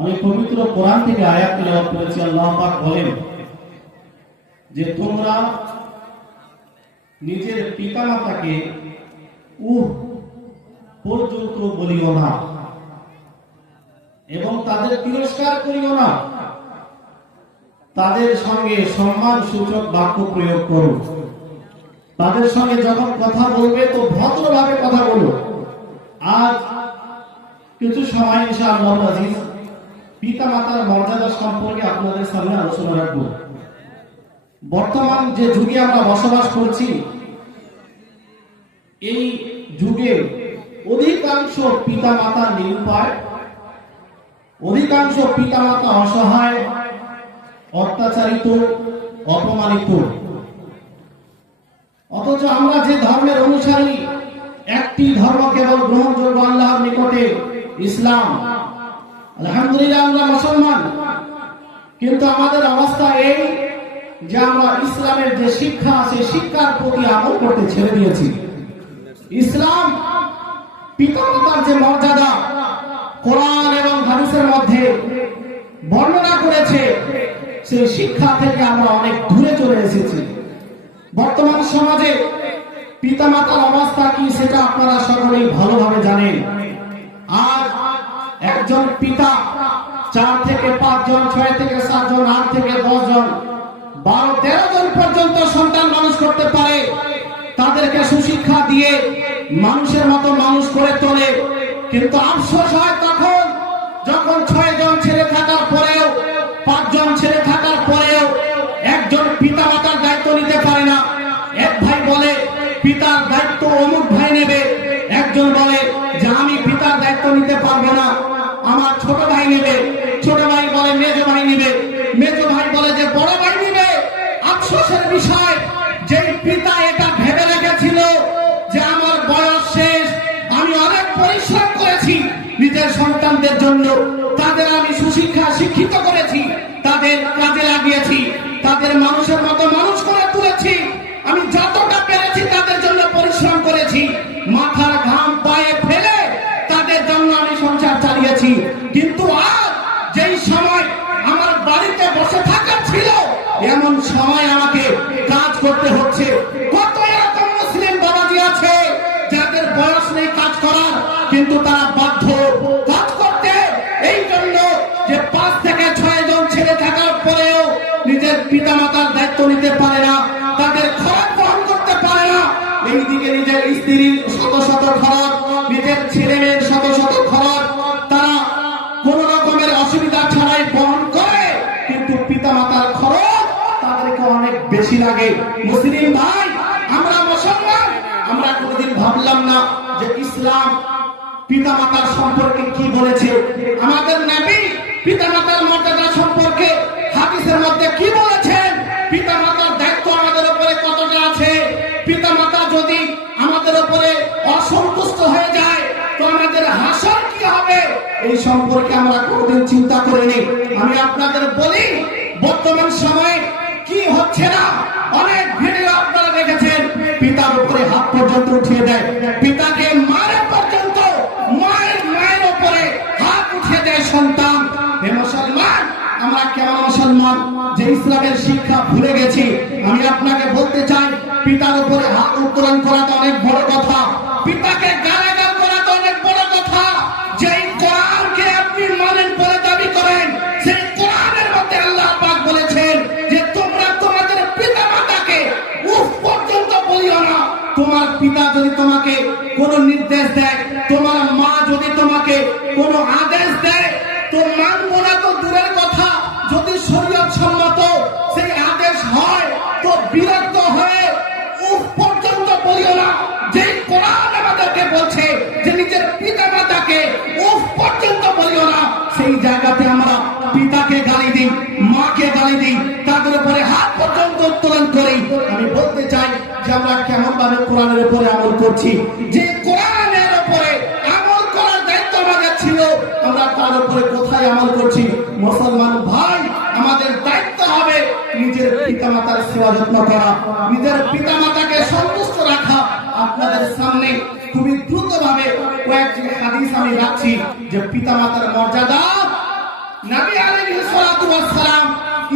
আমি পবিত্র কোরআন থেকে আয়াত তেলাওয়াত করেছি। আল্লাহ পাক বলেন যে তোমরা নিজের পিতামাতাকে পর্যন্ত বলিও না এবং তাদের তিরস্কার করিও না, তাদের সঙ্গে সম্মান সূচক বাক্য প্রয়োগ করো। তাদের সঙ্গে যখন কথা বলবে তো ভদ্রভাবে কথা বলো। আজ কিছু সময় ইনশাআল্লাহ আজিজ পিতা মাতার মর্যাদা সম্পর্কে আপনাদের সামনে আলোচনা রাখবো। বর্তমান যে যুগে আমরা বসবাস করছি, এই যুগে অধিকাংশ পিতা মাতা নিরুপায়, অধিকাংশ পিতা মাতা অসহায়, অত্যাচারিত, অপমানিত। অথচ আমরা যে ধর্মের অনুসারী, একটি ধর্ম কেবল গ্রহণযোগ্য আল্লাহর নিকটে, ইসলাম। আলহামদুলিল্লাহ আমরা মুসলমান, কিন্তু আমাদের অবস্থা এই যে আমরা ইসলামের যে শিক্ষা আছে শিক্ষার প্রতি আমল করতে ছেড়ে দিয়েছি। ইসলাম পিতামাতার যে মর্যাদা কোরআন এবং হাদিসের মধ্যে বর্ণনা করেছে, সেই শিক্ষা থেকে আমরা অনেক দূরে চলে এসেছি। বর্তমান সমাজে পিতামাতার অবস্থা কি সেটা আপনারা সকলেই ভালোভাবে জানেন। আজ একজন পিতা 4 থেকে 5 জন, 6 থেকে 7 জন, 8 থেকে 10 জন, 12-13 জন পর্যন্ত সন্তান মানুষ করতে পারে। তাদেরকে সুশিক্ষা দিয়ে মানুষের মতো মানুষ করে তোলে। কিন্তু আফসোস হয় তখন যখন 6 জন ছেলে থাকার পরেও, 5 জন ছেলে থাকার পরেও একজন পিতা মাতার দায়িত্ব নিতে পারে না। এক ভাই বলে পিতার দায়িত্ব অমুক ভাই নেবে, একজন বলে যে আমি পিতার দায়িত্ব নিতে পারবো না, আমার ছোট ভাই নেবে, ছোট ভাই বলে মেজো ভাই নেবে, মেজো ভাই বলে যে বড় ভাই নেবে। আফসোসের বিষয় যে পিতা এটা ভেবে রেখেছিল যে আমার বয়স শেষ, আমি অনেক পরিশ্রম করেছি নিজের সন্তানদের জন্য, তাদের আমি সুশিক্ষা শিক্ষিত করেছি, তাদের কাজে লাগিয়েছি, তাদের মানুষের মতো মানুষ করে তুলেছি, আমি যতটা পেরেছি তাদের জন্য পরিশ্রম করেছি, মাথার ঘাম পায়ে ফেলে তাদের জন্য আমি সংসার চালিয়েছি। কিন্তু আজ যেই সময় আমার বাড়িতে বসে থাকা ছিল, এমন সময় আমাকে কাজ করতে হচ্ছে। কত এরকম মুসলিম বাবাজি আছে যাদের বয়স নেই কাজ করার, কিন্তু তারা বাধ্য কাজ করতে, এই জন্য যে 5 থেকে 6 জন ছেলে থাকার পরেও নিজের পিতা মাতার দায়িত্ব নিতে পারে না, তাদের খরচ বহন করতে পারে না। এইদিকে নিজের স্ত্রীর শত শত খরচ, নিজের ছেলে মেয়ের শত শত খরচ তারা কোন রকমের অসুবিধা ছাড়াই বহন করে, কিন্তু পিতা মাতার খরচ তাদেরকে অনেক বেশি লাগে। মুসলিম ভাই, আমরা মুসলমান, আমরা কোনোদিন ভাবলাম না যে ইসলাম পিতা মাতার সম্পর্কে কি বলেছে, আমাদের নবী পিতা মাতার মর্যাদা সম্পর্কে হাদিসের মধ্যে কি বলেছেন, পিতা মাতার দায়িত্ব আমাদের উপরে কতটা আছে, পিতা মাতা যদি আমাদের উপরে অসন্তুষ্ট হয়ে যায় তো আমাদের হাসর কি হবে, এই সম্পর্কে আমরা কোনোদিন চিন্তা করিনি। আমি আপনাদের বলি, বর্তমান সময়ে কি হচ্ছে না, অনেক ভিডিও আপনারা দেখেছেন, পিতার উপরে হাত পর্যন্ত উঠিয়ে দেয়, পিতাকে মারে পর্যন্ত মায়ের উপরে হাত উঠিয়ে দেয় সন্তান। হে মুসলমান, আমরা কেমন মুসলমান যে ইসলামের শিক্ষা ভুলে গেছি? আমি আপনাকে বলতে চাই, পিতার উপরে হাত উত্তোলন করা তো অনেক বড় কথা, পিতাকে গালাগাল করা তো অনেক বড় কথা। যেই কোরআনকে আপনি মানেন বলে দাবি করেন, সেই কোরআনের মধ্যে আল্লাহ পাক বলেছেন যে তোমরা তোমাদের পিতা মাতাকে উফ পর্যন্ত বলিও না। তোমার পিতা যদি তোমাকে কোনো নির্দেশ দেয়, তোমার মা যদি তোমাকে কোনো আদেশ দেয়, তো মানবো না তো দূরের কথা, যদি শরীয়ত সম্মত সেই আদেশ হয় তো বিরক্ত হয়ে উফ পর্যন্ত বলিও না। যে কোরআন আমাদেরকে বলছে যে নিজের পিতা মাতাকে উফ পর্যন্ত বলিও না, সেই জায়গাতে আমরা পিতাকে গালি দিই, মাকে গালি দিই, তাদের উপরে হাত পর্যন্ত উত্তোলন করি। আমি বলতে চাই যে আমরা কেমন ভাবে কোরআনের উপরে আমল করছি, যে কোরআনের উপরে আমল করার দায়িত্ব আমাদের ছিল, আমরা তার উপরে কোথায় আমল করছি? মুসলমান ভাই, আমাদের দায়িত্ব হবে নিজের পিতা মাতার সেবা যত্ন করা, নিজের পিতা মাতাকে সন্তুষ্ট রাখা। আপনাদের সামনে খুবই দ্রুতভাবে কয়েকটি হাদিস আমি রাখছি যে পিতা মাতার মর্যাদা নবী আলাইহিস সালাতু ওয়াস সালাম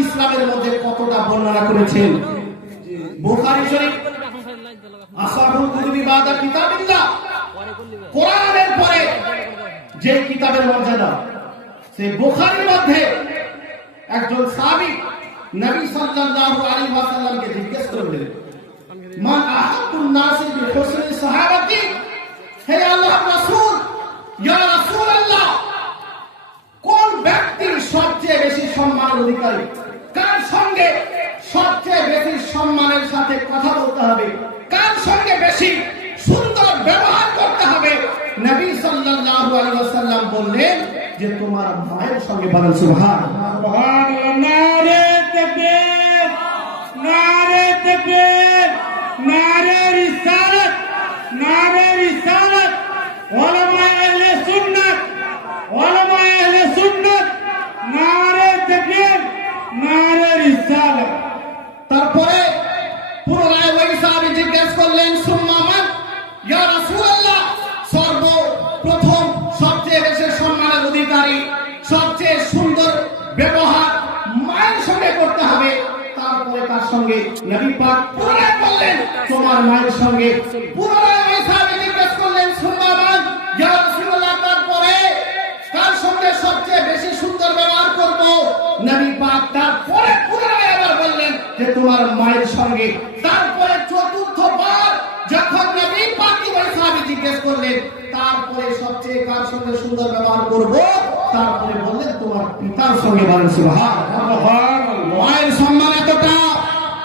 ইসলামের মধ্যে কতটা বর্ণনা করেছেন। বুখারী শরীফ আসাহুল কুতুবি বাদা কিতাবিল্লাহ, কোরআনের পরে যে কিতাবের মর্যাদা, সেই বুখারীর মধ্যে একজন সাহাবী নবী সাল্লাল্লাহু আলাইহি ওয়াসাল্লামকে জিজ্ঞেস করলেন, মান আহাব্বুন নাসি বিহুসনি সাহাবাতি, হে আল্লাহর রাসূল, ইয়া রাসূলুল্লাহ, কোন ব্যক্তি সবচেয়ে বেশি সম্মানের অধিকারী, কার সঙ্গে সবচেয়ে বেশি সম্মানের সাথে কথা বলতে হবে, কার সঙ্গে বেশি সুন্দর ব্যবহার করতে হবে? নবী সাল্লাল্লাহু আলাইহি ওয়াসাল্লাম বললেন যে তোমার মায়ের সঙ্গে। বলেন সুবহানাল্লাহ। সুবহানাল্লাহ। নারে তাকবীর, নারে তাকবীর, নারে রিসালাত, নারে রিসালাত। উলামা আহলে সুন্নাত, উলামা আহলে সুন্নাত, নারে তাকবীর, নারে রিসালাত। তারপরে পুনরায় ওই সাহাবী জিজ্ঞেস করলেন, সুম্মা মান, ইয়া রাসূলুল্লাহ, সর্বপ্রথম সবচেয়ে বেশি সম্মানের অধিকারী, সবচেয়ে সুন্দর ব্যবহার মায়ের সঙ্গে করতে হবে, তারপরে তার সঙ্গে? নবী পাক পুনরায় বললেন তোমার মায়ের সঙ্গে। পুনরায় ওই সাহাবী জিজ্ঞেস করলেন, সুম্মা মান, ইয়া রাসূলুল্লাহ, তারপরে কার সঙ্গে সবচেয়ে বেশি সুন্দর ব্যবহার করব? নবী পাক তারপরে পুনরায় আবার বললেন যে তোমার মায়ের সঙ্গে। তারপরে চতুর্থবার যখন নবী পাক ওই সাহাবী জিজ্ঞেস করলেন তারপরে সবচেয়ে কার সঙ্গে সুন্দর ব্যবহার করব, তারপরে বললেন তোমার পিতার সঙ্গে। বলেন সুবহানাল্লাহ। মায়ের সম্মান এতটা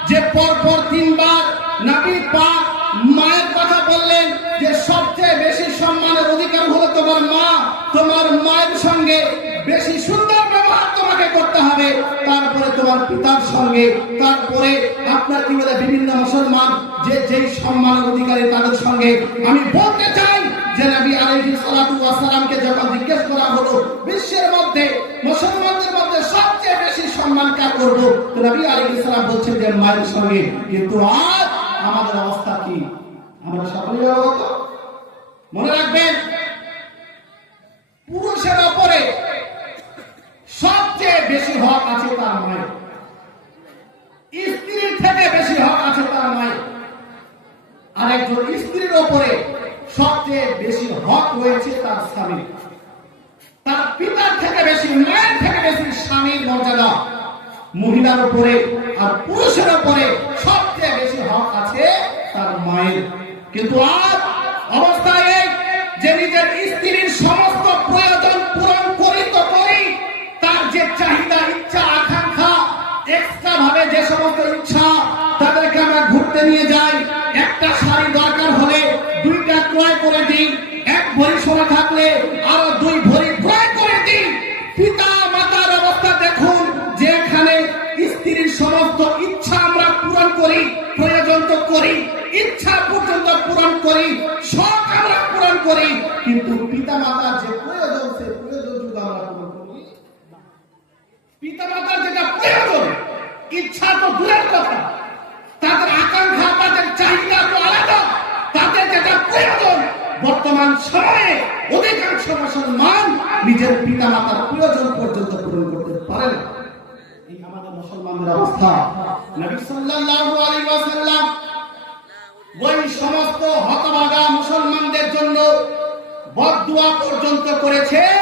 যে পরপর তিনবার নবী পাক মায়ের কথা বললেন যে সবচেয়ে বেশি সম্মানের অধিকার হলো তোমার মা, তোমার মায়ের সঙ্গে বেশি সুন্দর ব্যবহার তোমাকে করতে হবে, তারপরে তোমার পিতার সঙ্গে, তারপরে আপনার কি বলে বিভিন্ন মুসলমান যে যেই সম্মানের অধিকারী তাদের সঙ্গে। আমি বলতে চাই যে নবী আলাইহিস সালাতু ওয়াস সালামকে যখন জিজ্ঞেস করা হলো বিশ্বের মধ্যে মুসলমানদের মধ্যে সবচেয়ে বেশি সম্মান কার করব, তো নবী আলাইহিস সালাম বলছেন যে মায়ের সঙ্গে। কিন্তু আজ আমাদের অবস্থা কি? আমরা সকলেই অবগত। মনে রাখবেন, পুরুষের উপরে সবচেয়ে বেশি হক আছে তার মায়ের, স্ত্রীর থেকে বেশি হক আছে তার মায়ের। আর একজন স্ত্রীর উপরে সবচেয়ে বেশি হক রয়েছে তার স্বামী, তার পিতার থেকে বেশি, মায়ের থেকে বেশি স্বামীর মর্যাদা মহিলার উপরে। আর পুরুষের উপরে সবচেয়ে বেশি হক আছে তার মায়ের। কিন্তু আজ অবস্থা এই যে নিজের স্ত্রীর সমস্ত প্রয়োজন পূরণ করি তো করি, তার যে চাহিদা, ইচ্ছা, আকাঙ্ক্ষা, এক্সট্রা ভাবে যে সমস্ত ইচ্ছা, তাদেরকে আমরা ঘুরতে নিয়ে যাই। একটা শাড়ি দরকার হলে দুইটা ক্রয় করে দিই, এক ভরি সোনা থাকলে আরো 2 ভরি ক্রয় করে দিই। পিতা মাতার অবস্থা দেখুন, যে এখানে স্ত্রীর সমস্ত ইচ্ছা আমরা পূরণ করি, প্রয়োজন তো করি, ইচ্ছা পর্যন্ত পূরণ করি, শখ আমরা পূরণ করি, কিন্তু পিতা মাতার যে প্রয়োজন, সে প্রয়োজন যদি আমরা পূরণ করি, পিতা মাতার যেটা প্রয়োজন, ইচ্ছা তো দূরের কথা, তাদের আকাঙ্ক্ষা, তাদের চাহিদা তো আলাদা, তাদের যেটা প্রয়োজন, বর্তমান সময়ে অধিকাংশ মুসলমান নিজের পিতা মাতার প্রয়োজন পর্যন্ত পূরণ করতে পারে না। এই আমাদের মুসলমানদের অবস্থা। নবী সাল্লাল্লাহু আলাইহি ওয়াসাল্লাম ওই সমস্ত হতভাগা মুসলমানদের জন্য বদদুয়া পর্যন্ত করেছেন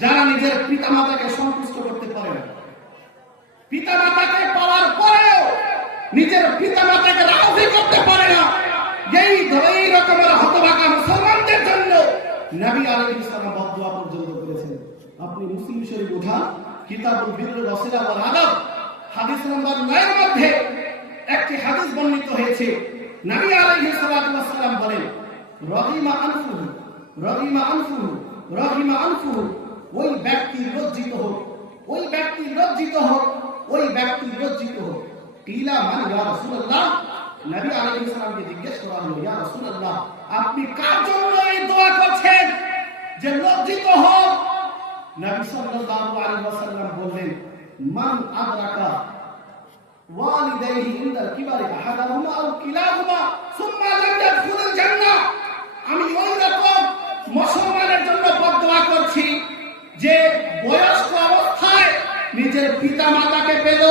যারা নিজের পিতা মাতাকে সন্তুষ্ট করতে পারে না, পিতা মাতাকে পাওয়ার পরেও নিজের পিতা মাতাকে রাজি করতে পারে না। এই রকমের হতভাগা মুসলমানদের জন্য নবী আলাইহিস সালাম বদদুয়া পর্যন্ত করেছেন। আপনি মুসলিম শরীফ উঠান, কিতাবুল বিরর ওয়াসিলা ওয়াল আদব, হাদিস নম্বর 9 এর মধ্যে একটি হাদিস বর্ণিত হয়েছে। নবী আলাইহিস সালাম বলেন, রহিমা আনফুহু, রহিমা আনফুহু, রহিমা আনফুহু, ওই ব্যক্তি লজ্জিত হোক, ওই ব্যক্তি লজ্জিত হোক, ওই ব্যক্তি লজ্জিত হোক। কিলা মান ইয়া রাসূলুল্লাহ, নবী আলাইহিস সালামকে জিজ্ঞেস করা হলো, ইয়া রাসূলুল্লাহ, আপনি কার জন্য এই দোয়া করছেন যে লজ্জিত হোক? নবী সাল্লাল্লাহু আলাইহি ওয়াসাল্লাম বললেন, মান আদরাকা ওয়ালিদাইহি ইনদাল কিবারি আহাদাহুমা আও কিলাহুমা সুম্মা লাম ইয়াদখুলুল জান্নাহ। আমি ওই রকম মুসলমানের জন্য বদদুয়া করছি যে বয়স্ক অবস্থায় নিজের পিতা মাতাকে পেল,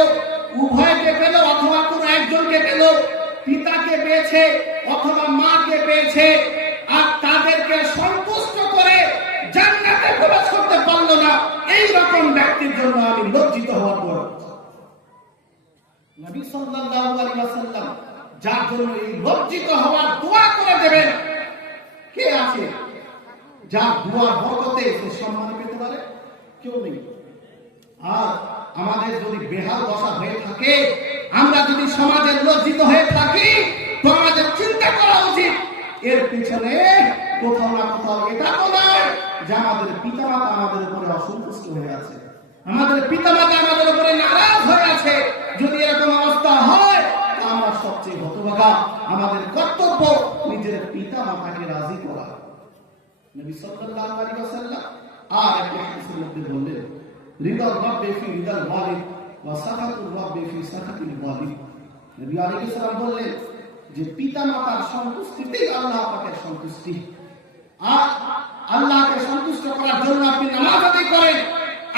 উভয়কে পেল অথবা কোনো একজনকে পেল, পিতাকে পেয়েছে অথবা মাকে পেয়েছে, আর তাদেরকে সন্তুষ্ট করে জান্নাতে প্রবেশ করতে পারলো না, এই রকম ব্যক্তির জন্য আমি লজ্জিত হওয়ার দোয়া করছি। নবী সাল্লাল্লাহু আলাইহি ওয়াসাল্লাম যার জন্য এই লজ্জিত হওয়ার দোয়া করে দেবেন, কে আছে যার দোয়ার বরকতে সে সম্মান পেতে পারে? কেউ নেই। আর আমাদের যদি বেহাল দশা হয়ে থাকে, আমরা যদি সমাজের লজ্জিত হয়ে থাকি, তো আমাদের চিন্তা করা উচিত এর পিছনে কোথাও না কোথাও এটা তো নয় যে আমাদের পিতামাতা আমাদের উপরে অসন্তুষ্ট হয়ে আছে, আমাদের পিতামাতা আমাদের উপরে নারাজ হয়ে আছে। যদি এরকম অবস্থা হয়, তো আমরা সবচেয়ে হতভাগা। আমাদের কর্তব্য নিজের পিতামাতাকে রাজি করা। নবী সাল্লাল্লাহু আলাইহি ওয়াসাল্লাম আর একটা হাদিসের মধ্যে বললেন, রিদাল রাব্বি ফি রিদাল ওয়ালিদ ওয়া সাখাতুর রাব্বি ফি সাখাতিল ওয়ালিদ। নবী আলাইহিস সালাম বললেন যে পিতামাতার সন্তুষ্টিতেই আল্লাহ পাকের সন্তুষ্টি। আর আল্লাহকে সন্তুষ্ট করার জন্য আপনি নামাজ আদায় করেন,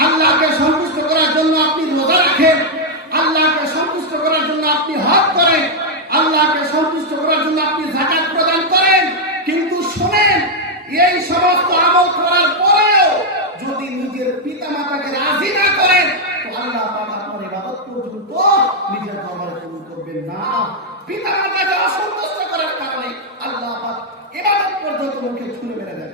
আল্লাহকে সন্তুষ্ট করার জন্য আপনি রোজা রাখেন, আল্লাহকে সন্তুষ্ট করার জন্য আপনি হজ করেন, আল্লাহকে সন্তুষ্ট করার জন্য আপনি যাকাত প্রদান করেন। কিন্তু শুনেন, এই সমস্ত আমল করার পরেও যদি নিজের পিতামাতাকে রাজি না করেন, তো আল্লাহ পাক আপনার ইবাদত পর্যন্ত নিজের দরবারে কবুল করবেন না। পিতামাতাকে অসন্তুষ্ট করার কারণে আল্লাহ পাক ইবাদত পর্যন্ত মুখে ছুঁড়ে মেরে দেন।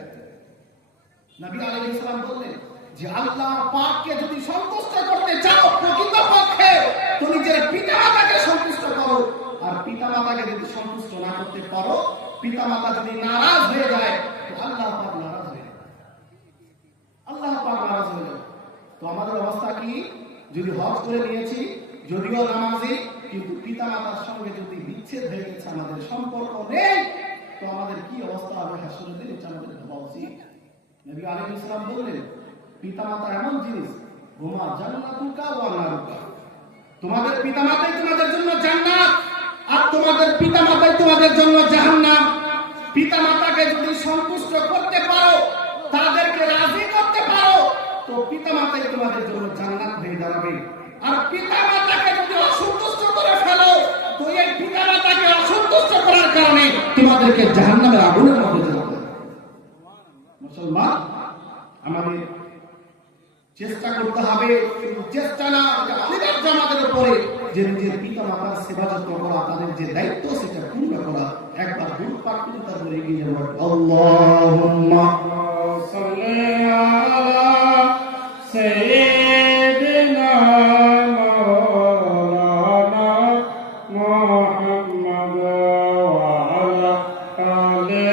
নবী আলাইহিস সালাম বললেন যে আল্লাহ পাককে যদি সন্তুষ্ট করতে চাও প্রকৃতপক্ষে, তো নিজের পিতামাতাকে সন্তুষ্ট করো। আর পিতামাতাকে যদি সন্তুষ্ট না করতে পারো, পিতামাতা যদি নারাজ হয়ে যায়, তো আল্লাহ পাক নারাজ হয়ে যায়। আল্লাহ পাক নারাজ হয়ে যায়। তো আমাদের অবস্থা কি? যদি হজ করে নিয়েছি, যদিও নামাজি, কিন্তু পিতামাতার সঙ্গে যদি বিচ্ছেদ হয়ে গেছে, আমাদের সম্পর্ক নেই, তো আমাদের কি অবস্থা হবে হাসরের দিন? এটা আমাদের ভাবা উচিত। নবী আলাইহিস সালাম বললেন, পিতামাতা এমন জিনিস, হুমা জান্নাতুকা ওয়া নারুকা। তোমাদের পিতামাতাই তোমাদের জন্য জান্নাত, আর তোমাদের পিতামাতাই তোমাদের জন্য জাহান্নাম। পিতামাতাকে যদি সন্তুষ্ট করতে পারো, তাদেরকে রাজি করতে পারো, তো পিতামাতাই তোমাদের জন্য জান্নাত হয়ে দাঁড়াবে। আর পিতামাতাকে যদি অসন্তুষ্ট করে ফেলো, তো এই পিতামাতাকে অসন্তুষ্ট করার কারণে তোমাদেরকে জাহান্নামের আগুনের মধ্যে যেতে হবে। মুসলমান, আমাদের চেষ্টা করতে হবে, কিন্তু চেষ্টা না, অনিবার্য আমাদের উপরে যে নিজের পিতা মাতার সেবা যত্ন করা, তাদের যে দায়িত্ব সেটা পূর্ণ করা। একবার দূর পাক করে তারপরে এগিয়ে যাবো। আল্লাহুম্মা সাল্লি আলা সাইয়্যিদিনা মাওলানা মুহাম্মদ ওয়া আলা আলি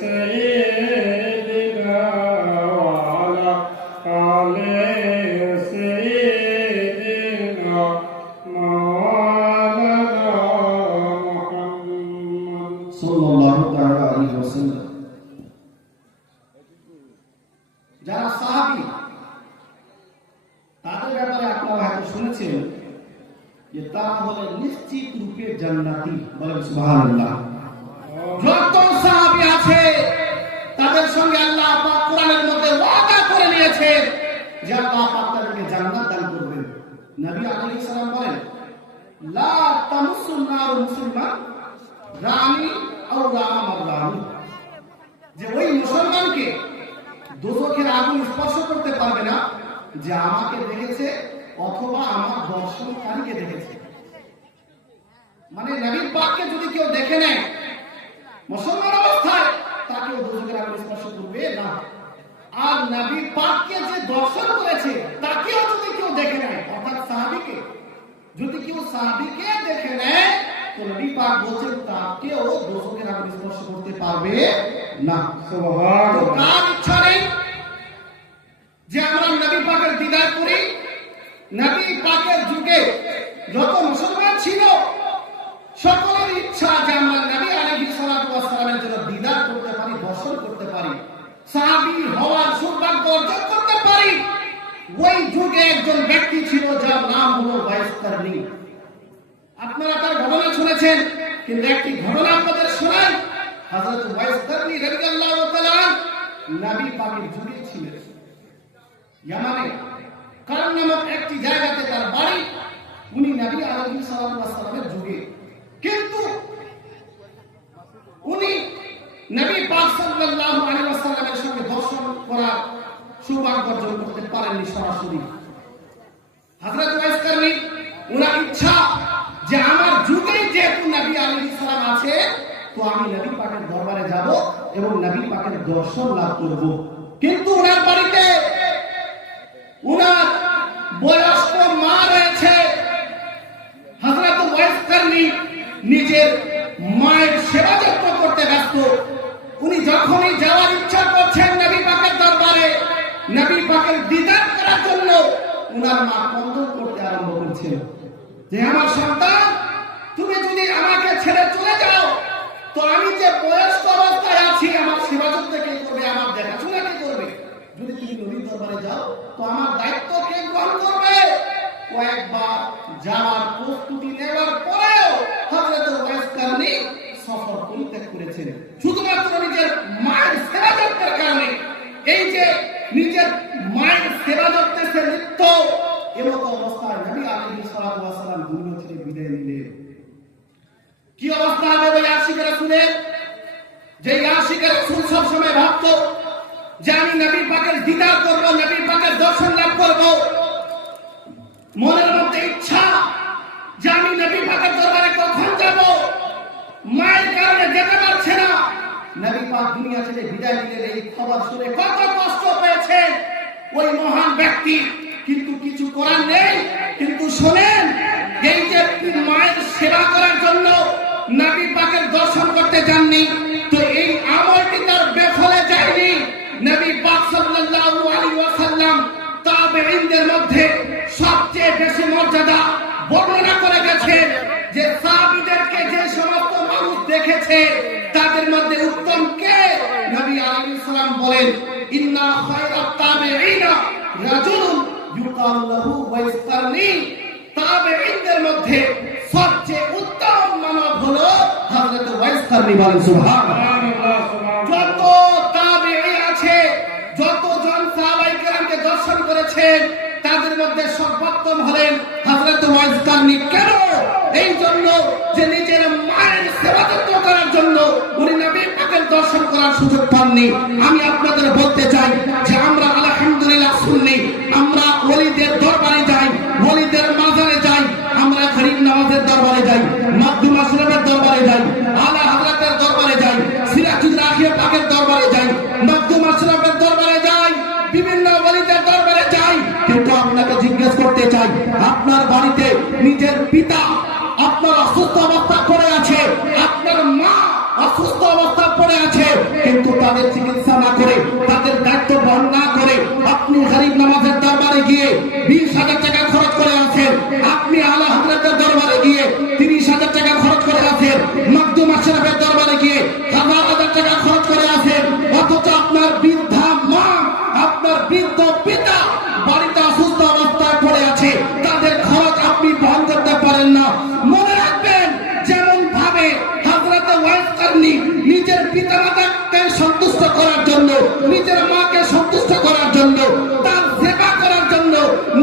সাইয়্যিদিনা ওয়া আলা আলি সাইয়্যিদিনা মাওলানা মুহাম্মদ সাল্লাল্লাহু তাআলা আলাইহি ওয়াসাল্লাম। যারা সাহাবী, তাদের ব্যাপারে আপনারা হয়তো শুনেছেন যে তারা হলেন নিশ্চিত রূপে জান্নাতি। বলেন সুবহানাল্লাহ। যত সাহাবী আছে তাদের সঙ্গে আল্লাহ পাক কোরআনের মধ্যে ওয়াদা করে নিয়েছেন যে আল্লাহ পাক তাদেরকে জান্নাত দান করবেন। নবী আলাইহিস সালাম বলেন, লা তামুসুন নার মুসলমান রানি আও রামার রানি, যে ওই মুসলমানকে দোজখের আগুন স্পর্শ করতে পারবে না যে আমাকে দেখেছে অথবা আমার দর্শনকারীকে দেখেছে। মানে নবী পাককে যদি কেউ দেখে নেয় মুসলমান অবস্থায়, তাকে দোজখের আগুন স্পর্শ করবে না। আর নবী পাককে যে দর্শন করেছে তাকেও যদি কেউ দেখে নেয়, অর্থাৎ সাহাবীকে যদি কেউ সাহাবীকে দেখে নেয়, তো নবী পাক বলছেন তাকেও দোজখের আগুন স্পর্শ করতে পারবে না। সুবহানাল্লাহ। কার ইচ্ছা নেই যে আমরা নবী পাকের দিদার করি? নবী পাকের যুগে যত মুসলমান ছিল সকলের ইচ্ছা যে আমরা নবী আলাইহিস সালাতু ওয়াস সালামের জন্য দিদার করতে পারি, দর্শন করতে পারি, সাহাবী হওয়ার সৌভাগ্য অর্জন করতে পারি। ওই যুগে একজন ব্যক্তি ছিল যার নাম হলো ওয়াইস কারনী। আপনারা তার ঘটনা শুনেছেন, কিন্তু একটি ঘটনা আপনাদের শোনাই। হযরত ওয়াইস কারনী রাদিয়াল্লাহু তাআলা নবী পাকের যুগে ছিলেন। ইয়ামানে কারণ নামক একটি জায়গাতে তার বাড়ি। উনি নবী আলাইহিস সালামের যুগে, কিন্তু উনি নবী পাক সাল্লাল্লাহু আলাইহি ওয়াসাল্লামের সঙ্গে দর্শন করার সৌভাগ্য অর্জন করতে পারেননি সরাসরি। হযরত ওয়াইস কারনী ওনার ইচ্ছা যে আমার যুগে যেহেতু নবী আলাইহিস সালাম আছে, তো আমি নবী পাকের দরবারে যাব এবং নবী পাকের দর্শন লাভ করব। কিন্তু ওনার বাড়িতে ওনার বয়স্ক মা রয়েছে। হযরত ওয়াইস কারনী নিজের মায়ের সেবা যত্ন করতে ব্যস্ত। উনি যখনই যাওয়ার ইচ্ছা করছেন নবী পাকের দরবারে, নবী পাকের দিদার করার জন্য, উনার মা কন্দন করতে আরম্ভ করছেন যে আমার সন্তান, তুমি যদি আমাকে ছেড়ে চলে যাও, তো আমি যে বয়স্ক অবস্থায় আছি, আমার সেবা যত্ন কে করবে, আমার দেখাশোনা কে করবে? যদি তুমি নবীর দরবারে যাও, তো আমার দায়িত্ব কে গ্রহণ করবে? কয়েকবার যাওয়ার প্রস্তুতি নেওয়ার পরেও হযরত ওয়াইস কারনী সফর পরিত্যাগ করেছেন, শুধুমাত্র নিজের মায়ের সেবা যত্নের কারণে। এই যে নিজের মায়ের সেবা যত্নে সে লিপ্ত, এমত অবস্থায় নবী আলাইহিস সালাতু ওয়াস সালাম দুনিয়া থেকে বিদায় নিলেন। কি অবস্থা হবে ওই আশিক রাসূলের? যে আশিক রাসূল সব সময় ভাবতো যে আমি নবী পাকের দিদার করব, নবী পাকের দর্শন লাভ করব। মনের মধ্যে ইচ্ছা যে আমি নবী পাকের দরবারে কখন যাব, মায়ের কারণে যেতে পারছে না। নবী পাক দুনিয়া থেকে বিদায় নিলেন, এই খবর শুনে কত কষ্ট পেয়েছেন ওই মহান ব্যক্তি, কিন্তু কিছু করার নেই। কিন্তু শোনেন, এই যে মায়ের সেবা করার জন্য নবী পাকের দর্শন করতে যাননি, তো এই আমলটি তার বেফলে যায়নি। নবী পাক সাল্লাল্লাহু আলাইহি ওয়াসাল্লাম তাবেঈনদের মধ্যে সবচেয়ে বেশি মর্যাদা বর্ণনা করে গেছেন যে সাহাবীদেরকে যে সমস্ত মানুষ দেখেছে তাদের মধ্যে উত্তম কে? নবী আলাইহিস সালাম বলেন, ইন্না খায়রাত তাবেঈনা রাজুলুন ইউকালু লাহু ওয়াইস কারনী। তাবেঈনদের মধ্যে সবচেয়ে উত্তম মানব হলো হযরত ওয়াইস কারনী। বলেন সুবহানাল্লাহ। যত তাবেঈ আছে, যতজন সাহাবায়ে কেরামকে দর্শন করেছেন, তাদের মধ্যে সর্বোত্তম হলেন হযরত ওয়াইস কারনী। কেন? এই জন্য যে নিজের মায়ের সেবা যত্ন করার জন্য উনি নবী পাকের দর্শন করার সুযোগ পাননি। আমি আপনাদের বলতে চাই যে আমরা আলহামদুলিল্লাহ সুন্নি, আমরা ওলিদের দরবারে যাই, ওলিদের মাজারে যাই, আমরা গরিব নওয়াজের দরবারে যাই, মাকদুম আশরাফের দরবারে যাই, আলা হযরতের দরবারে যাই, সিরাজুল রাহিয়া পাকের দরবারে যাই, মাকদুম আশরাফের দরবারে যাই, বিভিন্ন ওলিদের দরবারে যাই। কিন্তু আপনাকে জিজ্ঞেস করতে চাই, আপনার বাড়িতে নিজের পিতা আপনার অসুস্থ অবস্থা পড়ে আছে, আপনার মা অসুস্থ অবস্থা পড়ে আছে, কিন্তু তাদের চিকিৎসা না করে, তাদের দায়িত্ব বহন না করে আপনি গরিব নওয়াজের দরবারে গিয়ে 20,000 টাকা খরচ করে আছেন, আপনি আলা হযরতের দরবারে গিয়ে 30,000 টাকা খরচ করে আছেন, মাকদুম আশরাফের দরবারে গিয়ে 1000 টাকা খরচ করে আছেন, অথচ আপনার বৃদ্ধা মা, আপনার বৃদ্ধ পিতা বাড়িতে অসুস্থ অবস্থায় পড়ে আছে, তাদের খরচ আপনি বহন করতে পারেন না। মনে রাখবেন, যেমন ভাবে হযরত ওয়াইস কারনী নিজের পিতামাতাকে সন্তুষ্ট করার জন্য, নিজের মাকে সন্তুষ্ট করার জন্য, তার সেবা করার জন্য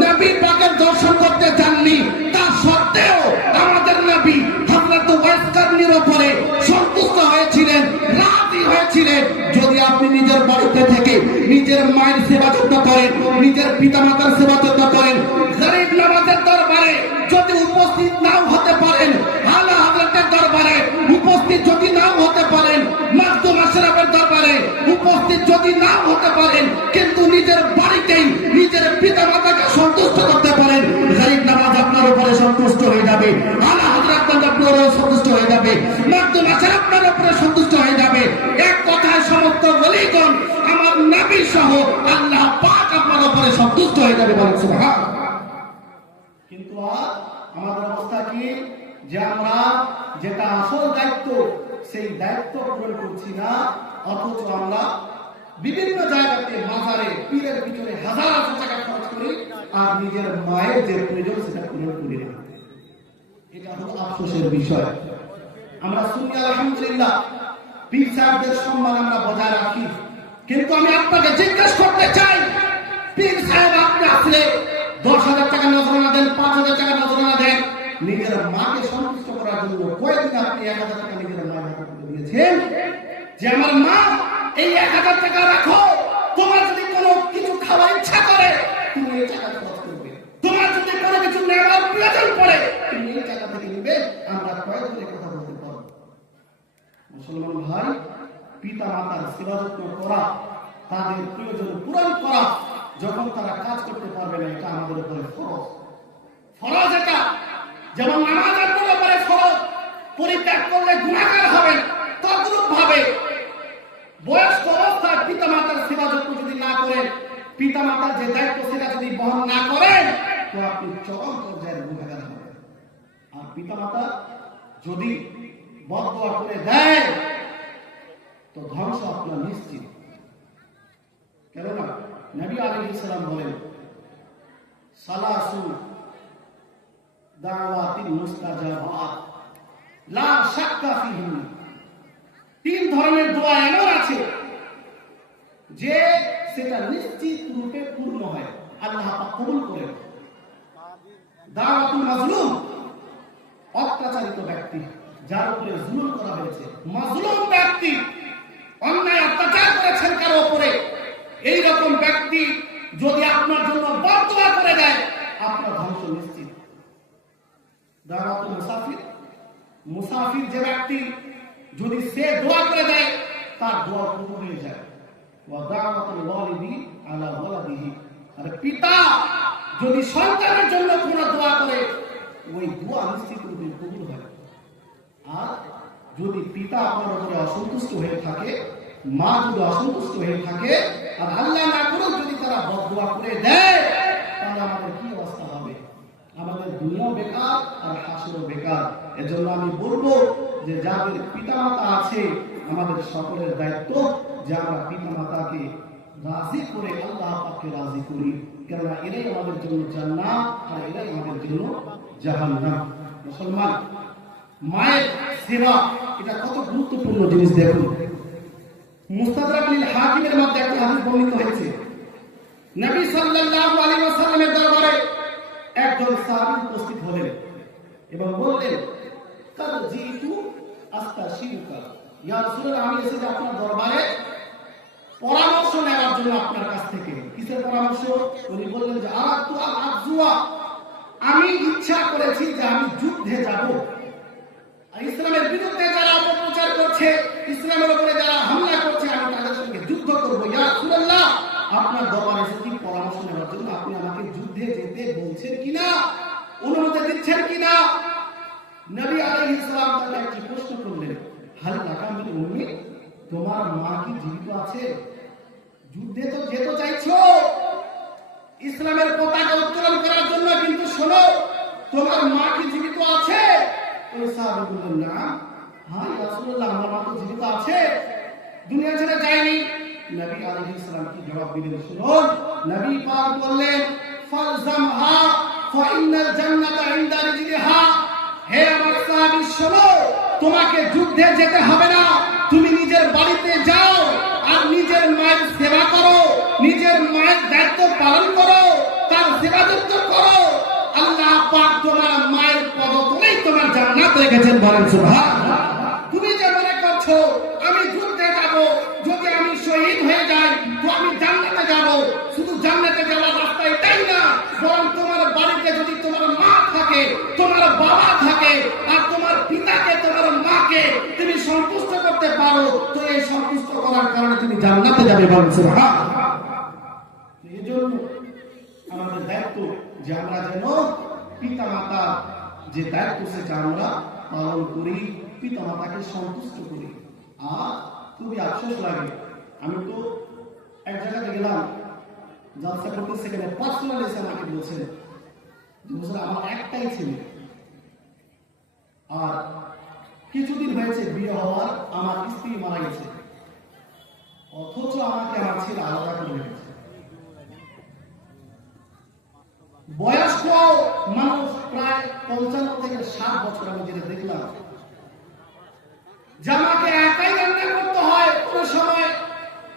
নবী পাকের দর্শন করতে যাননি, তা সত্ত্বেও আমাদের নবী হযরত ওয়াইস কারনীর উপরে সন্তুষ্ট হয়েছিলেন, রাজি হয়েছিলেন। যদি আপনি নিজের বাড়িতে থেকে নিজের মায়ের সেবা যত্ন করেন, নিজের পিতামাতার সেবা যত্ন করেন, গরিব নওয়াজের দরবারে যদি উপস্থিত নাও হতে পারেন, আলা হযরতের দরবারে উপস্থিত যদি নাও হতে পারেন, মাকদুম আশরাফের দরবারে উপস্থিত যদি নাও হতে পারেন, কিন্তু নিজের বাড়িতেই নিজের পিতামাতাকে সন্তুষ্ট করতে পারেন, গরিব নওয়াজ আপনার উপরে সন্তুষ্ট হয়ে যাবে, আলা হযরত আপনার উপরে সন্তুষ্ট হয়ে যাবে, মাকদুম আশরাফ আপনার উপরে সন্তুষ্ট হয়ে যাবে। এক কথায় সমস্ত ওলিগণ আমার নবী সহ আল্লাহ পাক আপনার উপরে সন্তুষ্ট হয়ে যাবে। বলেন সুবহানাল্লাহ। কিন্তু আমাদের অবস্থা কি? যে আমরা যেটা আসল দায়িত্ব, সেই দায়িত্ব পূরণ করছি না, অথচ আমরা বিভিন্ন জায়গাতে মাজারে পীরের পিছনে হাজার হাজার টাকা খরচ করি, আর নিজের মায়ের যে প্রয়োজন সেটা পূরণ করি না। এটা হলো আফসোসের বিষয়। আমরা শুনি আলহামদুলিল্লাহ পীর সাহেবদের সম্মান আমরা বজায় রাখি, কিন্তু আমি আপনাকে জিজ্ঞেস করতে চাই, পীর সাহেব আপনি আসলে 10,000 টাকা নজরানা দেন, 5,000 টাকা নজরানা দেন, নিজের মাকে সন্তুষ্ট করার জন্য কয়েকদিন আপনি 1,000 টাকা নিজের মায়ের হাতে তুলে দিয়েছেন যে আমার মা এই 1,000 টাকা রাখো, তোমার যদি কোনো কিছু খাওয়ার ইচ্ছা করে তুমি এই টাকা খরচ করবে, তোমার যদি কোনো কিছু নেওয়ার প্রয়োজন পড়ে তুমি এই টাকা থেকে নিবে। আমরা কয়েক করে কথা বলতে পারবো। মুসলমান ভাই, পিতা মাতার সেবা যত্ন করা, তাদের প্রয়োজন পূরণ করা, যখন তারা কাজ করতে পারবে না, এটা আমাদের উপরে ফরজ। ফরজ এটা, যেমন নামাজের উপরে ফরজ, পরিত্যাগ করলে গুনাহগার হবেন, তদ্রূপ ভাবে বয়স্ক অবস্থায় পিতা মাতার সেবা যত্ন যদি না করেন, পিতা মাতার যে দায়িত্ব সেটা যদি বহন না করেন, তো আপনি চরম পর্যায়ের গুনাহগার হবেন। আর পিতা মাতা যদি বদদোয়া করে দেয় তো ধ্বংস আপনার নিশ্চিত। কেননা নবী আলাইহিস সালাম বলেন, সালাসু দাওয়াতিল মুস্তাজাবাত লা শাক্কা ফিহিন। 3 ধরনের দোয়া এমন আছে যে সেটা নিশ্চিত রূপে পূর্ণ হয়, আল্লাহ পাক কবুল করেন। দাওয়াতুল মাজলুম, অত্যাচারিত ব্যক্তি যার উপরে জুলুম করা হয়েছে, মাজলুম ব্যক্তি, অন্যায় অত্যাচার করেছেন কারো উপরে, এই রকম ব্যক্তি যদি আপনার জন্য বদদোয়া করে দেয় আপনার ধ্বংস নিশ্চিত। দাওয়াতুল মুসাফির, মুসাফির যে ব্যক্তি যদি সে দোয়া করে দেয় তার দোয়া কবুল হয়ে যায়। ওয়া দাওয়াতুল ওয়ালিদি আলা ওয়ালাদিহি, আর পিতা যদি সন্তানের জন্য কোনো দোয়া করে ওই দোয়া নিশ্চিত রূপে কবুল হয়। আর যদি পিতা আপনার উপরে অসন্তুষ্ট হয়ে থাকে, মা যদি অসন্তুষ্ট হয়ে থাকে, আর আল্লাহ না করুক যদি তারা বদদোয়া করে দেয়, তাহলে আমাদের কি অবস্থা হবে? আমাদের দুনিয়াও বেকার আর হাসরও বেকার। এজন্য আমি বলবো যে যাদের পিতামাতা আছে, আমাদের সকলের দায়িত্ব যে আমরা পিতামাতাকে রাজি করে আল্লাহ পাককে রাজি করি, কেননা এরাই আমাদের জন্য জান্নাত আর এরাই আমাদের জন্য জাহান্নাম। মুসলমান, মায়ের সেবা এটা কত গুরুত্বপূর্ণ জিনিস দেখুন। মুস্তাদরাক লিল হাকিমের মধ্যে একটা হাদিস বর্ণিত হয়েছে, নবী সাল্লাল্লাহু আলাইহি ওয়াসাল্লামের দরবারে একজন সাহাবী উপস্থিত হলেন এবং বললেন, কাদ জিতু আস্তাশিরুকা, ইয়া রাসূলুল্লাহ, আমি এসেছি আপনার দরবারে পরামর্শ নেওয়ার জন্য আপনার কাছ থেকে। কিসের পরামর্শ? উনি বললেন যে আরাতু আল আযওয়া, আমি ইচ্ছা করেছি যে আমি যুদ্ধে যাব, ইসলামের বিরুদ্ধে যারা অপপ্রচার করছে, ইসলামের উপরে যারা হামলা করছে, আমি তাদের সঙ্গে যুদ্ধ করব। ইয়া রাসূলুল্লাহ, আপনার দরবারে এসেছি পরামর্শ নেওয়ার জন্য, আপনি আমাকে যুদ্ধে যেতে বলছেন কিনা, অনুমতি দিচ্ছেন কিনা? নবী আলাইহিস সালাম তাকে একটি প্রশ্ন করলেন, হাল লাকা মিন উম্মি, তোমার মা কি জীবিত আছে? যুদ্ধে তো যেতে চাইছো ইসলামের পতাকা উত্তোলন করার জন্য, কিন্তু শোনো, তোমার মা কি জীবিত আছে? ওই সাহাবী বললেন, না, হ্যাঁ ইয়া রাসূলুল্লাহ, আমার মা তো জীবিত আছে, দুনিয়া ছেড়ে যায়নি। নবী আলাইহিস সালাম কি জবাব দিলেন শুনুন। নবী পাক বললেন, ফালজামহা ফা ইন্নাল জান্নাতা ইনদা রিজলিহা, হে আমার সাহাবী শোনো, তোমাকে যুদ্ধে যেতে হবে না, তুমি নিজের বাড়িতে যাও আর নিজের মায়ের সেবা করো, নিজের মায়ের দায়িত্ব পালন করো, তার সেবা যত্ন করো, আল্লাহ পাক তোমার মায়ের পদতলেই তোমার জান্নাত রেখেছেন। বলেন সুবহানাল্লাহ। তুমি যে মনে করছো আমি যুদ্ধে যাব, যদি আমি শহীদ হয়ে যাই তো আমি জান্নাতে যাব, শুধু জান্নাতে যাওয়ার রাস্তা এটাই না, বরং তোমার বাড়িতে যদি তোমার মা থাকে, তোমার বাবা থাকে, আর তোমার পিতাকে, তোমার মাকে তুমি সন্তুষ্ট করতে পারো, তো এই সন্তুষ্ট করার কারণে তুমি জান্নাতে যাবে। বলেন সুবহানাল্লাহ। এই জন্য আমাদের দায়িত্ব যে আমরা যেন পিতা মাতা যে দায়িত্ব সেটা আমরা পালন করি, পিতা মাতাকে সন্তুষ্ট করি। আর খুবই আফসোস লাগে, আমি তো এক জায়গাতে গেলাম, জালসা করতে, সেখানে পার্সোনাল এসে আমাকে বলছেন যে হুজুর আমার একটাই ছেলে, আর কিছুদিন হয়েছে বিয়ে হওয়ার, আমার স্ত্রী মারা গেছে, অথচ আমাকে আমার ছেলে আলাদা করে রেখেছে। বয়স্ক মানুষ প্রায় 55 থেকে 60 বছর, আমি যেটা দেখলাম, জামাকে একাই রান্না করতে হয়, কোনো সময়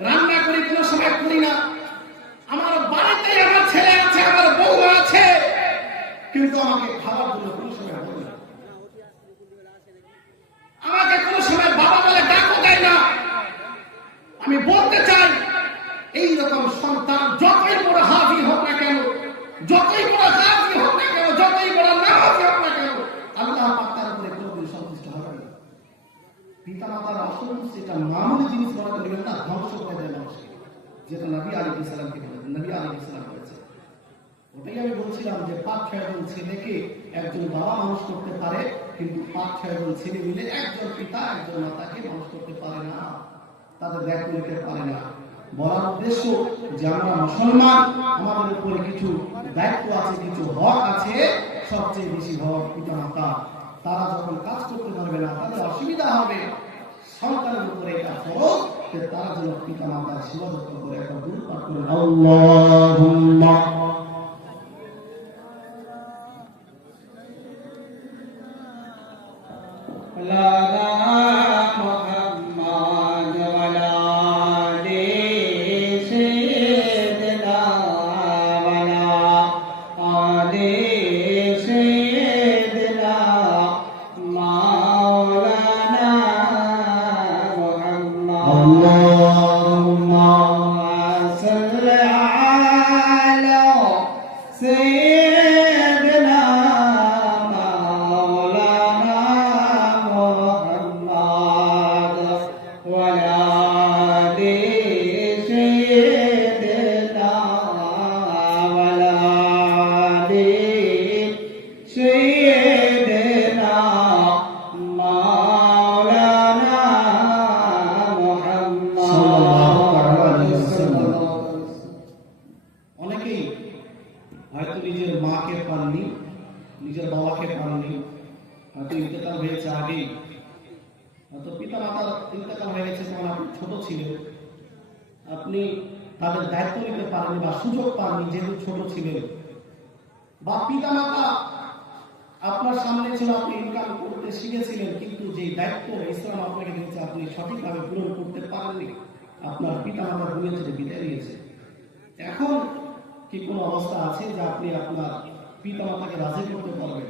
রান্না করি, কোনো সময় করি না। আমার বাড়িতে আমার ছেলে আছে, আমার বউ আছে, কিন্তু আমাকে খাওয়ার জন্য কোনো সময় বলে না, আমাকে কোনো সময় বাবা বলে ডাকও দেয় না। আমি বলতে চাই এইরকম সন্তান যতই বড় হাফি হোক না কেন, যতই বড় গাজী হোক না কেন, যতই বড় নামাজি হোক না কেন, আল্লাহ পাক তার উপরে কোনোদিন সন্তুষ্ট হবে না। পিতা মাতার অসন্তুষ্ট এটা মামুলি জিনিস মনে করবেন না, ধ্বংস করে দেয় মানুষকে, যেটা নবী আলাইহিস সালামকে বলেছেন, নবী আলাইহিস সালাম বলেছেন। ওটাই আমি বলছিলাম যে ৫-৬ ছেলেকে একজন বাবা মানুষ করতে পারে, কিন্তু ৫-৬ ছেলে মিলে একজন পিতা একজন মাতাকে মানুষ করতে পারে না, তাদের দায়িত্ব নিতে পারে না। বলার উদ্দেশ্য যে আমরা মুসলমান, আমাদের উপরে কিছু দায়িত্ব আছে, কিছু হক আছে। সবচেয়ে বেশি হক পিতা মাতা, তারা যখন কাজ করতে পারবে না, তাদের অসুবিধা হবে, সন্তানের উপরে এটা ফরজ যে তারা যেন পিতা মাতার সেবা যত্ন করে। একটা দূর পাঠ করে আল্লাহুম্মা আপনি তাদের দায়িত্ব নিতে পারেন বা সুযোগ পাননি যেহেতু ছোট ছিলেন, বা পিতা মাতা আপনার সামনে ছিল, আপনি ইনকাম করতে শিখেছিলেন, কিন্তু যে দায়িত্ব ইসলাম আপনাকে দিয়েছে আপনি সঠিকভাবে পূরণ করতে পারেননি, আপনার পিতা মাতা দুনিয়া থেকে বিদায় নিয়েছে। এখন কি কোনো অবস্থা আছে যে আপনি আপনার পিতা মাতাকে রাজি করতে পারবেন?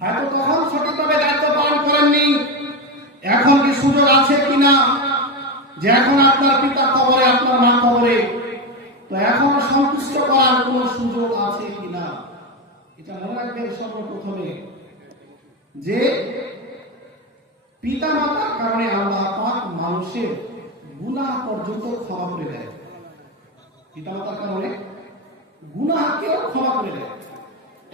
হয়তো তখন সঠিকভাবে দায়িত্ব পালন করেননি, এখন কি সুযোগ আছে কিনা যে এখন আপনার পিতা কবরে, আপনার মা কবরে, তো এখন সন্তুষ্ট করার কোন সুযোগ আছে কিনা? এটা মনে রাখবেন সর্বপ্রথমে যে পিতা মাতার কারণে আল্লাহ পাক মানুষের গুনাহ পর্যন্ত ক্ষমা করে দেয়। পিতা মাতার কারণে গুনাহকেও ক্ষমা করে দেয়।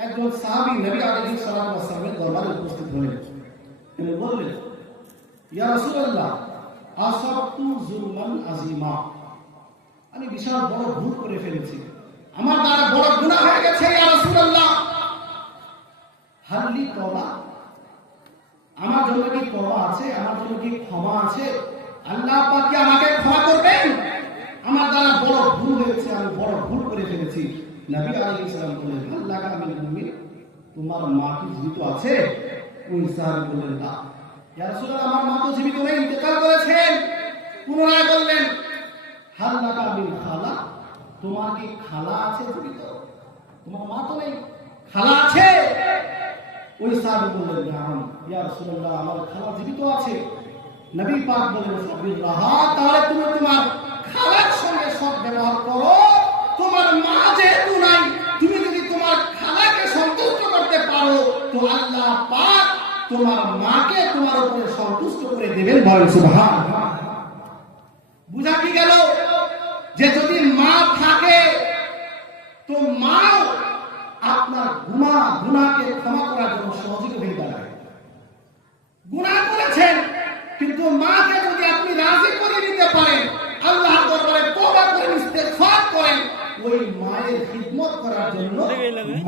একজন সাহাবী নবী আলাইহিস সালাতু ওয়াস সালামের দরবারে উপস্থিত হলেন, তিনি বললেন, ইয়া রাসূলুল্লাহ, আসাবতু যুলমান আযীমা, আমি বিশাল বড় ভুল করে ফেলেছি, আমার দ্বারা বড় গুনাহ হয়ে গেছে, ইয়া রাসূলুল্লাহ, হাল্লি তওবা, আমার জন্য কি তওবা আছে, আমার জন্য কি ক্ষমা আছে? আল্লাহ পাক কি আমাকে ক্ষমা করবেন? আমার দ্বারা বড় ভুল হয়েছে, আমি বড় ভুল করে ফেলেছি। নবী আলাইহিস সালাম বললেন, আল্লাহ কামিল মুমিন, তোমার মা কি জীবিত আছে? ওই সাহাবী বললেন, না ইয়া রাসূলুল্লাহ, আমার মা তো জীবিত নেই, ইন্তেকাল করেছেন। পুনরায় বললেন, আল্লাহ কামিল খালা, তোমার কি খালা আছে জীবিত? তোমার মা তো নেই, খালা আছে? ওই সাহাবী বললেন, নাম ইয়া রাসূলুল্লাহ, আমার খালা জীবিত আছে। নবী পাক বললেন, সাবিল্লাহ, তাহলে তুমি তোমার খালার সঙ্গে সৎ ব্যবহার করো। তোমার মা যেহেতু নাই, তুমি যদি তোমার খালাকে সন্তুষ্ট করতে পারো, তো আল্লাহ পাক তোমার মাকে তোমার উপরে সন্তুষ্ট করে দেবেন। বলেন সুবহানাল্লাহ। বুঝা কি গেল যে যদি মা থাকে তো মা আপনার গুনাহকে ক্ষমা করার জন্য সহযোগী হয়ে দাঁড়ায়। গুনাহ করেছেন, কিন্তু মাকে যদি আপনি রাজি করে নিতে পারেন, আল্লাহর দরবারে তওবা করে ইস্তেগফার করেন, ওই মায়ের খিদমত করার জন্য,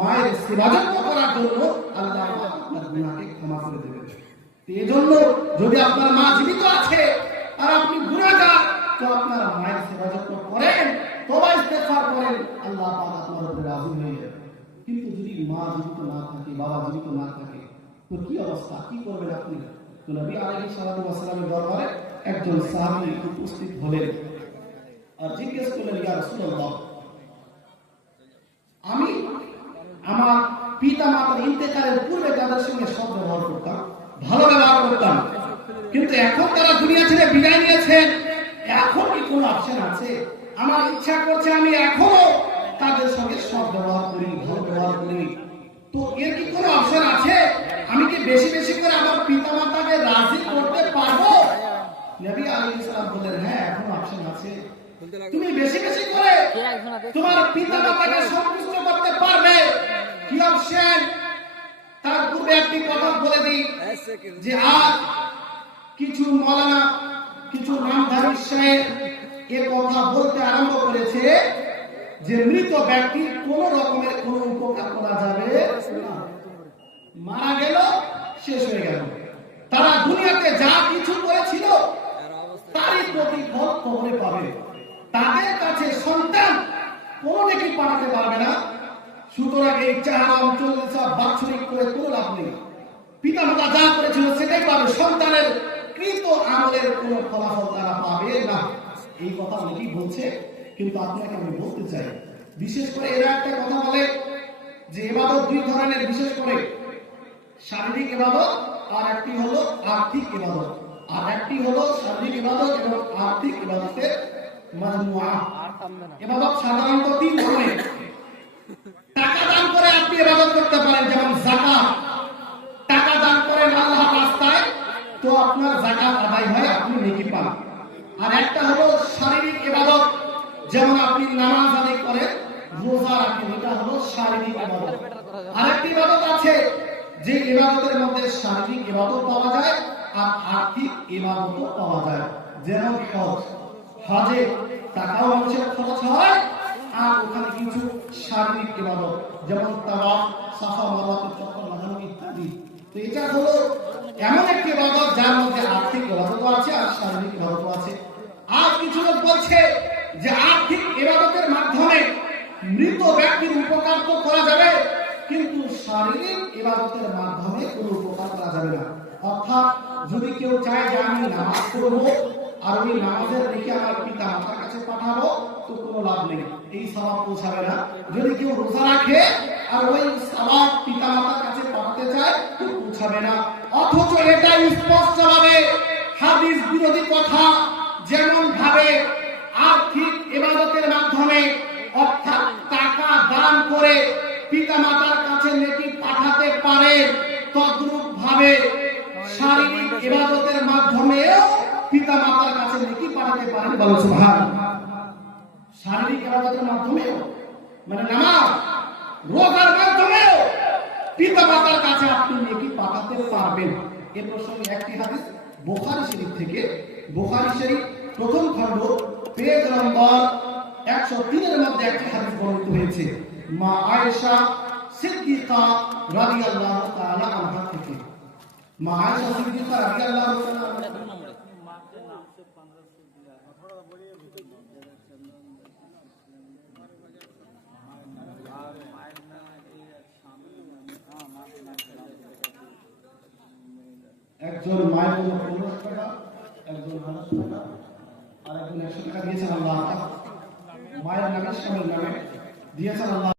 মায়ের সেবা যত্ন করার জন্য আল্লাহ আপনার গুনাহকে ক্ষমা করে দেবেন। এজন্য যদি আপনার মা জীবিত আছে আর আপনি গুনাহগার, তো আপনার মায়ের সেবা যত্ন করেন, তওবা ইস্তেগফার করেন, আল্লাহ পাক আপনার উপরে রাজি হয়ে যাবে। কিন্তু যদি মা জীবিত না থাকে, বাবা জীবিত না থাকে, তো কি অবস্থা, কি করবেন আপনি? তো নবী আলাইহিস সালাতু ওয়াস সালামের দরবারে একজন সাহাবী উপস্থিত হলেন আর জিজ্ঞেস করলেন, ইয়া রাসূলুল্লাহ, আমার পিতা মাতার ইন্তেকালের পূর্বে তাদের সঙ্গে সৎ ব্যবহার করতাম, ভালো ব্যবহার করতাম। কিন্তু এখন তারা দুনিয়া ছেড়ে বিদায় নিয়েছেন, এখন কি কোনো অপশন আছে? আমার ইচ্ছা করছে আমি এখনো তাদের সঙ্গে সৎ ব্যবহার করি, ভালো ব্যবহার করি। তো এর কি কোনো অপশন আছে? আমি কি বেশি বেশি করে আমার পিতা মাতাকে রাজি করতে পারবো? নবী আলাইহিস সালাম বললেন, হ্যাঁ, এখন অপশন আছে। তুমি বেশি বেশি করে তোমার পিতা মাতাকে সন্তুষ্ট করতে পারবে। কি অপশন? তার পূর্বে একটি কথা বলে দিই যে আজ কিছু মাওলানা, কিছু নামধারী সাহেব এ কথা বলতে আরম্ভ করেছে যে মৃত ব্যক্তির কোন রকমের কোন উপকার করা যাবে না, মারা গেল, শেষ হয়ে গেল। তারা দুনিয়াতে যা কিছু করেছিল তারই প্রতিফল কবরে পাবে। তাদের কাছে সন্তান কোনো নেকি পাঠাতে পারবে না। সুতরাং এই চেহারা অঞ্চল সব বাৎসরিক করে কোনো লাভ নেই। পিতা মাতা যা করেছিল সেটাই পাবে, সন্তানের কৃত আমলের কোনো ফলাফল তারা পাবে না। এই কথা অনেকেই বলছে, কিন্তু আপনাকে আমি বলতে চাই, বিশেষ করে এরা একটা কথা বলে যে ইবাদত দুই ধরনের, বিশেষ করে শারীরিক ইবাদত আর একটি হলো আর্থিক ইবাদত। আর একটি হলো শারীরিক ইবাদত এবং আর্থিক ইবাদতের মাজমুআ। ইবাদত সাধারণত তিন ধরনের। টাকা দান করে আপনি ইবাদত করতে পারেন, যেমন যাকাত। টাকা দান করেন আল্লাহর রাস্তায়, তো আপনার যাকাত আদায় হয়, আপনি নেকি পান। আর একটা হলো শারীরিক ইবাদত, যেমন আপনি নামাজ আদায় করেন, রোজা রাখেন, এটা হলো শারীরিক ইবাদত। আরেকটি ইবাদত আছে যে ইবাদতের মধ্যে শারীরিক ইবাদত পাওয়া যায় আর আর্থিক ইবাদতও পাওয়া যায়, যেমন হজ। হজে টাকাও মানুষের খরচ হয় আর ওখানে কিছু শারীরিক ইবাদত, যেমন তাওয়াফ, সাফা মারওয়াতে চক্কর লাগানো ইত্যাদি। তো এটা হলো এমন একটি ইবাদত যার মধ্যে আর্থিক ইবাদতও আছে আর শারীরিক ইবাদতও আছে। আর কিছু লোক বলছে যে আর্থিক ইবাদতের মাধ্যমে মৃত ব্যক্তির উপকার তো করা যাবে, কিন্তু শারীরিক ইবাদতের মাধ্যমে কোনো উপকার করা যাবে না। অর্থাৎ যদি কেউ চায় যে আমি নামাজ পড়বো আর ওই নামাজের দেখে আমার পিতা মাতার কাছে পাঠাবো, তো কোনো লাভ নেই, এই সওয়াব পৌঁছাবে না। যদি কেউ রোজা রাখে আর ওই সওয়াব পিতা মাতার কাছে পাঠাতে চায়, তো পৌঁছাবে না। অথচ এটা স্পষ্টভাবে হাদিস বিরোধী কথা। যেমন ভাবে আর্থিক ইবাদতের মাধ্যমে, অর্থাৎ টাকা দান করে পিতা মাতার কাছে নেকি পাঠাতে পারে, তদ্রূপ ভাবে শারীরিক ইবাদতের মাধ্যমেও পিতা মাতার কাছে নেকি পাঠাতে পারেন। বলো সুবহানাল্লাহ। শারীরিক ইবাদতের মাধ্যমেও, মানে নামাজ রোজার মাধ্যমেও পিতা মাতার কাছে আপনি নেকি পাঠাতে পারবেন। এ প্রসঙ্গে একটি হাদিস বুখারী শরীফ থেকে, বুখারী শরীফ প্রথম খণ্ড পেজ নম্বর 103 এর মধ্যে একটি হাদিস বর্ণিত হয়েছে মা আয়েশা সিদ্দিকা রাদিয়াল্লাহু তাআলা আনহা থেকে। মা আয়েশা সিদ্দিকা রাদিয়াল্লাহু তাআলা একজন মায়ের জন্য 15 টাকা, একজন 50 টাকা আর একজন 100 টাকা দিয়েছেন আল্লাহ। মায়ের নামে স্বামীর নামে দিয়েছেন আল্লাহ।